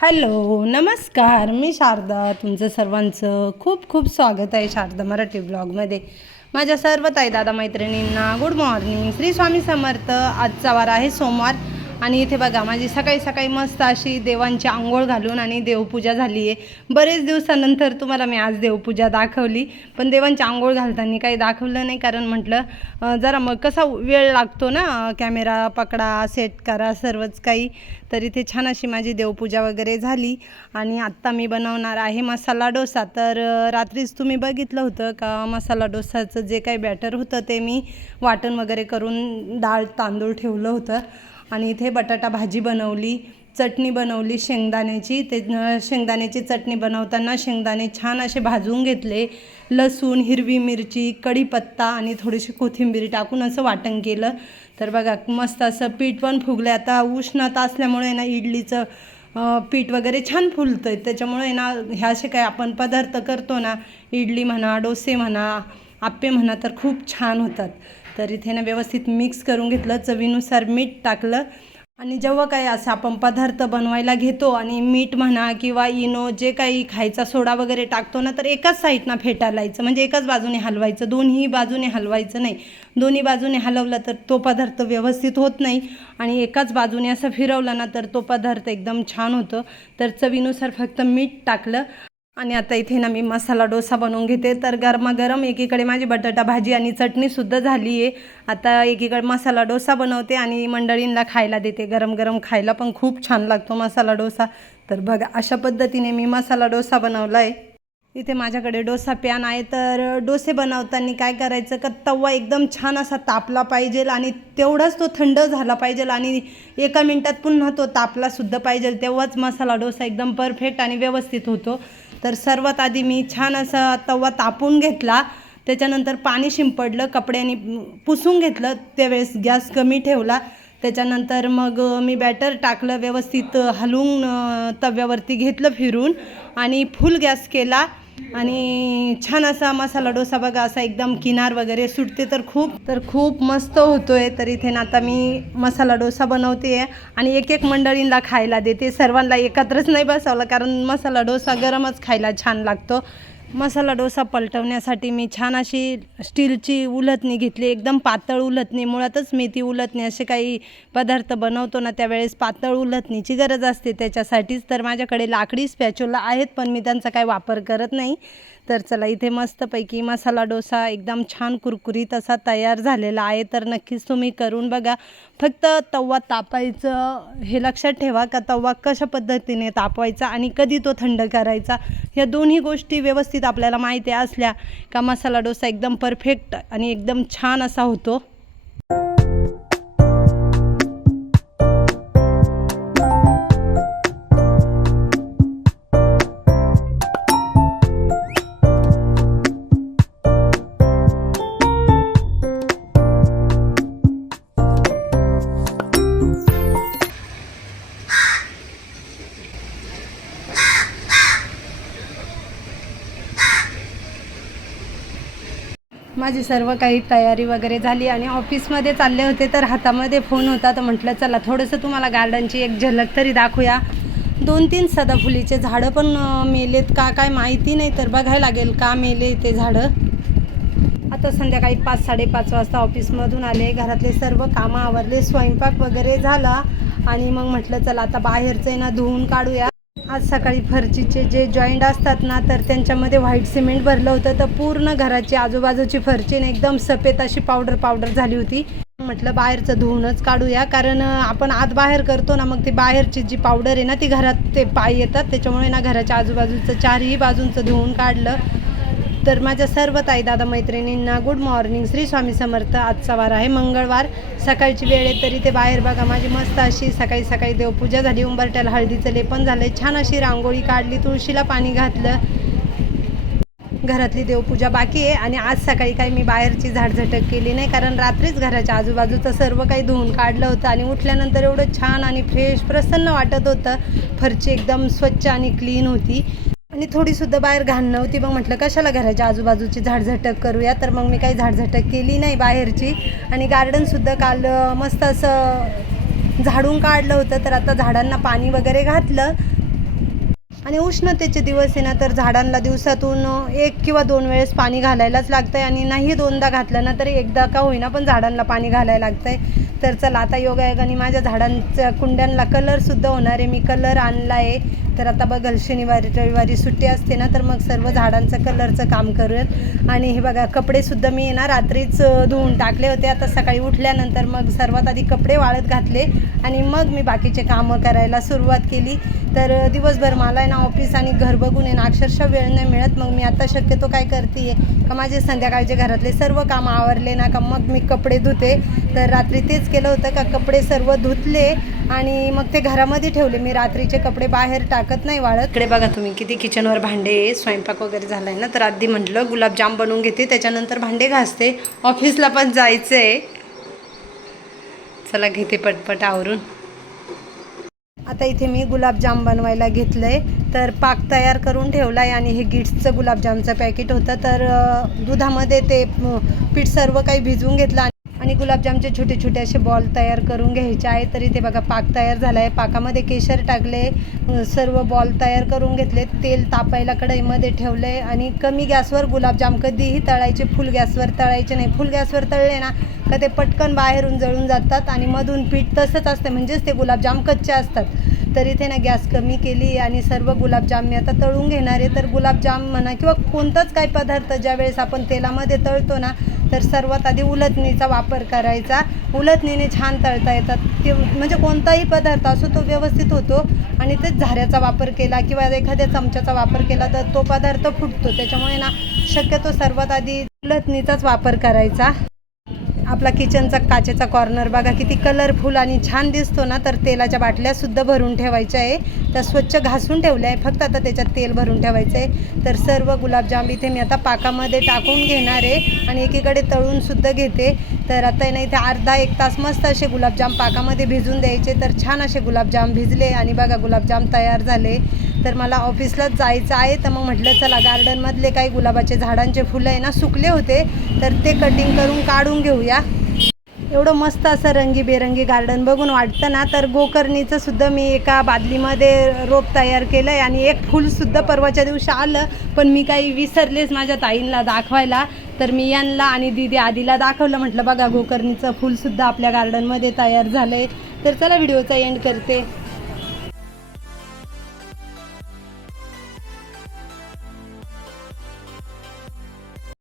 Hello नमस्कार, मी शारदा. तुमचं सर्वांचं खूप खूप स्वागत आहे शारदा मराठी ब्लॉगमध्ये. माझ्या सर्व ताई दादा मैत्रिणींना गुड मॉर्निंग. श्री स्वामी समर्थ. आजचा वार आहे सोमवार आणि इथे बघा माझी सकाळी सकाळी मस्त अशी देवांची आंघोळ घालून आणि देवपूजा झाली आहे. बरेच दिवसानंतर तुम्हाला मी आज देवपूजा दाखवली, पण देवांची आंघोळ घालताना काही दाखवलं नाही, कारण म्हटलं जरा मग कसा वेळ लागतो ना, कॅमेरा पकडा, सेट करा, सर्वच काही. तर इथे छान अशी माझी देवपूजा वगैरे झाली आणि आत्ता मी बनवणार आहे मसाला डोसा. तर रात्रीच तुम्ही बघितलं होतं का मसाला डोसाचं जे काही बॅटर होतं ते मी वाटण वगैरे करून डाळ तांदूळ ठेवलं होतं. आणि इथे बटाटा भाजी बनवली, चटणी बनवली शेंगदाण्याची. शेंगदाण्याची चटणी बनवताना शेंगदाणे छान असे भाजून घेतले, लसूण, हिरवी मिरची, कढीपत्ता आणि थोडीशी कोथिंबीर टाकून असं वाटण केलं. तर बघा मस्त असं पीठ पण फुगलं. आता उष्णता असल्यामुळे ना इडलीचं पीठ वगैरे छान फुलतं आहे, त्याच्यामुळे ना ह्या असे काय आपण पदार्थ करतो ना, इडली म्हणा, डोसे म्हणा, आप्पे म्हणा, तर खूप छान होतात. तर इथे ना व्यवस्थित मिक्स करून घेतलं, चवीनुसार मीठ टाकलं. आणि जेव्हा काही असं आपण पदार्थ बनवायला घेतो आणि मीठ म्हणा किंवा इनो जे काही खायचा सोडा वगैरे टाकतो ना, तर एकाच साईडनं फेटायलायचं, म्हणजे एकाच बाजूने हलवायचं, दोन्ही बाजूने हलवायचं नाही. दोन्ही बाजूने हलवलं तर तो पदार्थ व्यवस्थित होत नाही, आणि एकाच बाजूने असं फिरवलं ना तर तो पदार्थ एकदम छान होतो. तर चवीनुसार फक्त मीठ टाकलं. आणि आता इथे ना मी मसाला डोसा बनवून घेते. तर गरमागरम एकीकडे माझी बटाटा भाजी आणि चटणीसुद्धा झाली आहे. आता एकीकडे मसाला डोसा बनवते आणि मंडळींना खायला देते. गरम गरम खायला पण खूप छान लागतो मसाला डोसा. तर बघा अशा पद्धतीने मी मसाला डोसा बनवला आहे. इथे माझ्याकडे डोसा पॅन आहे. तर डोसे बनवताना काय करायचं का, तवा एकदम छान असा तापला पाहिजे आणि तेवढाच तो थंड झाला पाहिजे आणि एका मिनटात पुन्हा तो तापलासुद्धा पाहिजे, तेव्हाच मसाला डोसा एकदम परफेक्ट आणि व्यवस्थित होतो. तर सर्वात आधी मी छान असा तवा तापून घेतला, त्याच्यानंतर पाणी शिंपडलं, कपड्याने पुसून घेतलं, त्यावेळेस गॅस कमी ठेवला. त्याच्यानंतर मग मी बॅटर टाकलं, व्यवस्थित हलवून तव्यावरती घेतलं फिरून आणि फुल गॅस केला. आणि छान असा मसाला डोसा बघा असा एकदम किनार वगैरे सुटते, तर खूप मस्त होतो आहे. तर इथे ना आता मी मसाला डोसा बनवते आहे आणि एक एक मंडळींना खायला देते. सर्वांना एकत्रच नाही बसवलं, कारण मसाला डोसा गरमच खायला छान लागतो. मसाला डोसा पलटवण्यासाठी मी छान अशी स्टीलची उलथणी घेतली, एकदम पातळ उलथणी. मुळातच मी ती उलथणी असे काही पदार्थ बनवतो ना त्यावेळेस पातळ उलथणीची गरज असते, त्याच्यासाठीच. तर माझ्याकडे लाकडी स्पॅच्युला आहेत, पण मी त्यांचा काही वापर करत नाही. तर चला इथे मस्तपैकी मसाला डोसा एकदम छान कुरकुरीत असा तयार झालेला आहे. तर नक्कीच तुम्ही करून बघा. फक्त तवा तापायचं हे लक्षात ठेवा का तवा कशा पद्धतीने तापवायचा आणि कधी तो थंड करायचा, ह्या दोन्ही गोष्टी व्यवस्थित आपल्याला माहिती असल्या का मसाला डोसा एकदम परफेक्ट आणि एकदम छान असा होतो. माझी सर्व काही तयारी वगैरे झाली आणि ऑफिसमध्ये चालले होते, तर हातामध्ये फोन होता. तर म्हटलं चला थोडंसं तुम्हाला गार्डनची एक झलक तरी दाखवूया. 2-3 सदाफुलीचे झाडं पण मेलेत का काय माहिती नाही, तर बघायला लागेल का मेले ते झाडं. आता संध्याकाळी 5-5:30 वाजता ऑफिसमधून आले, घरातले सर्व कामं आवरले, स्वयंपाक वगैरे झाला आणि मग म्हटलं चला आता बाहेरचं आहे ना धुवून काढूया. आज सकाळी फरशीचे जे जॉईंट असतात ना, तर त्यांच्यामध्ये व्हाईट सिमेंट भरलं होतं, तर पूर्ण घराची आजूबाजूची फरशी एकदम सफेद अशी पावडर झाली होती. म्हटलं बाहेरचं धुवूनच काढूया, कारण आपण आत बाहेर करतो ना, मग ती बाहेरची जी पावडर आहे ना ती घरात ते पाय येतात, त्याच्यामुळे ना घराच्या आजूबाजूचं चारही बाजूंचं धुवून काढलं. तर माझ्या सर्व ताई दादा मैत्रिणींना गुड मॉर्निंग. श्री स्वामी समर्थ. आजचा वार आहे मंगळवार, सकाळची वेळ आहे. तरी ते बाहेर बघा माझी मस्त अशी सकाळी सकाळी देवपूजा झाली, उंबरट्याला हळदीचं लेपन झालं, छान अशी रांगोळी काढली, तुळशीला पाणी घातलं, घरातली देवपूजा बाकी आहे. आणि आज सकाळी काही मी बाहेरची झाडझटक केली नाही, कारण रात्रीच घराच्या आजूबाजूचं सर्व काही धुवून काढलं होतं आणि उठल्यानंतर एवढं छान आणि फ्रेश प्रसन्न वाटत होतं. फरची एकदम स्वच्छ आणि क्लीन होती आणि थोडीसुद्धा बाहेर घाण नव्हती. मग म्हटलं कशाला घराच्या आजूबाजूची झाडझटक करूया, तर मग मी काही झाडझटक केली नाही बाहेरची. आणि गार्डनसुद्धा काल मस्त असं झाडून काढलं होतं. तर आता झाडांना पाणी वगैरे घातलं आणि उष्णतेचे दिवस आहे ना, तर झाडांना दिवसातून 1 किंवा 2 वेळेस पाणी घालायलाच लागतं आहे आणि नाही 2दा घातलं ना तरी एकदा का होईना पण झाडांना पाणी घालायला लागतं आहे. तर चला आता योगायोगाने माझ्या झाडांच्या कुंड्यांना कलरसुद्धा होणार आहे. मी कलर आणला आहे. तर आता बघाल शनिवारी रविवारी सुट्टी असते ना, तर मग सर्व झाडांचं कलरचं काम करेल. आणि हे बघा कपडेसुद्धा मी ना रात्रीच धुवून टाकले होते. आता सकाळी उठल्यानंतर मग सर्वात आधी कपडे वाळत घातले आणि मग मी बाकीचे कामं करायला सुरुवात केली. तर दिवसभर मला आहे ना ऑफिस आणि घर बघून आहे ना अक्षरशः वेळ नाही मिळत. मग मी आता शक्यतो काय करते का माझे संध्याकाळचे घरातले सर्व कामं आवरले ना का मग मी कपडे धुते. तर रात्री तेच केलं होतं का कपडे सर्व धुतले आणि मग ते घरामध्ये ठेवले. मी रात्रीचे कपडे बाहेर टाकत नाही वाळत. इकडे बघा तुम्ही किती किचनवर भांडे, स्वयंपाक वगैरे झाला आहे ना, तर आधी म्हटलं गुलाबजाम बनवून घेते, त्याच्यानंतर भांडे घासते. ऑफिसला पण जायचं आहे. चला घेते पटपट आवरून. आता इथे मी गुलाबजाम बनवायला घेतलं आहे. तर पाक तयार करून ठेवला आहे आणि हे गिट्सचं गुलाबजामचं पॅकेट होतं. तर दुधामध्ये ते पीठ सर्व काही भिजवून घेतलं आणि गुलाबजामचे छोटे छोटे असे बॉल तयार करून घ्यायचे आहे. तर इथे बघा पाक तयार झाला आहे. पाकामध्ये केशर टाकले, सर्व बॉल तयार करून घेतले, तेल तापायला कढईमध्ये ठेवले आणि कमी गॅसवर गुलाबजाम कधीही तळायचे, फुल गॅसवर तळायचे नाही. फुल गॅसवर तळले ना का ते पटकन बाहेरून जळून जातात आणि मधून पीठ तसंच असतं, म्हणजेच ते गुलाबजाम कच्चे असतात. तर इथे ना गॅस कमी केली आणि सर्व गुलाबजाम मी आता तळून घेणार आहे. तर गुलाबजाम म्हणा किंवा कोणताच काही पदार्थ ज्यावेळेस आपण तेलामध्ये तळतो ना, तर सर्वात आधी उलथणीचा वापर करायचा. उलथणीने छान तळता येतात ते, म्हणजे कोणताही पदार्थ असो तो व्यवस्थित होतो. आणि तेच झाऱ्याचा वापर केला किंवा एखाद्या चमच्याचा वापर केला तर तो पदार्थ फुटतो. त्याच्यामुळे ना शक्यतो सर्वात आधी उलथणीचाच वापर करायचा. आपला किचनचा काचेचा कॉर्नर बघा किती कलरफुल आणि छान दिसतो ना. तर तेलाच्या बाटल्यासुद्धा भरून ठेवायच्या आहे. त्या स्वच्छ घासून ठेवल्या आहे, फक्त आता त्याच्यात तेल भरून ठेवायचं आहे. तर सर्व गुलाबजाम इथे मी आता पाकामध्ये टाकून घेणार आहे आणि एकीकडे तळूनसुद्धा घेते. तर आता ना इथे अर्धा 1 तास मस्त असे गुलाबजाम पाकामध्ये भिजून द्यायचे. तर छान असे गुलाबजाम भिजले आणि बघा गुलाबजाम तयार झाले. तर मला ऑफिसलाच जायचं आहे. तर मग म्हटलं चला गार्डनमधले काही गुलाबाचे झाडांचे फुलं आहे ना सुकले होते, तर ते कटिंग करून काढून घेऊया. एवढं मस्त असं रंगीबेरंगी गार्डन बघून वाटतं ना. तर गोकर्णीचं सुद्धा मी एका बादलीमध्ये रोप तयार केलं आहे आणि एक फुलसुद्धा परवाच्या दिवशी आलं, पण मी काही विसरलेच माझ्या ताईंना दाखवायला. तर मी यांना आणि दीदी आधीला दाखवलं, म्हटलं बघा गोकर्णीचं फुलसुद्धा आपल्या गार्डनमध्ये तयार झालं आहे. तर चला व्हिडिओचा एंड करते.